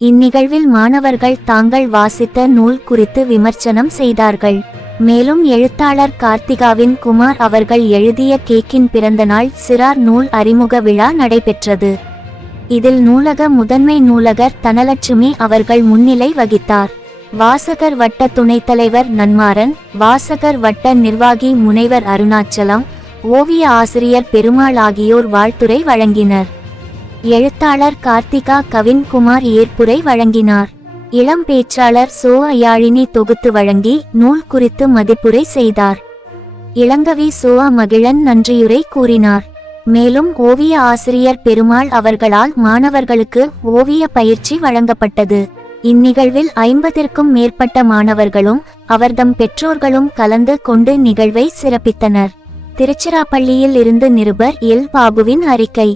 இந்நிகழ்வில் மாணவர்கள் தாங்கள் வாசித்த நூல் குறித்து விமர்சனம் செய்தார்கள். மேலும் எழுத்தாளர் கார்த்திகாவின் குமார் அவர்கள் எழுதிய கேக்கின் பிறந்தநாள் சிறார் நூல் அறிமுக விழா நடைபெற்றது. இதில் நூலக முதன்மை நூலகர் தனலட்சுமி அவர்கள் முன்னிலை வகித்தார். வாசகர் வட்ட துணைத் தலைவர் நன்மாறன், வாசகர் வட்ட நிர்வாகி முனைவர் அருணாச்சலம், ஓவிய ஆசிரியர் பெருமாள் ஆகியோர் வாழ்த்துரை வழங்கினர். எழுத்தாளர் கார்த்திகா கவின்குமார் ஏற்புரை வழங்கினார். இளம் பேச்சாளர் சோ யாழினி தொகுத்து வழங்கி நூல் குறித்து மதிப்புரை செய்தார். இளங்கவி சோ மகிழன் நன்றியுரை கூறினார். மேலும் ஓவிய ஆசிரியர் பெருமாள் அவர்களால் மாணவர்களுக்கு ஓவிய பயிற்சி வழங்கப்பட்டது. இந்நிகழ்வில் 50க்கும் மேற்பட்ட மாணவர்களும் அவர்தம் பெற்றோர்களும் கலந்து கொண்டு நிகழ்வை சிறப்பித்தனர். திருச்சிராப்பள்ளியில் இருந்து நிருபர் எல் பாபுவின் அறிக்கை.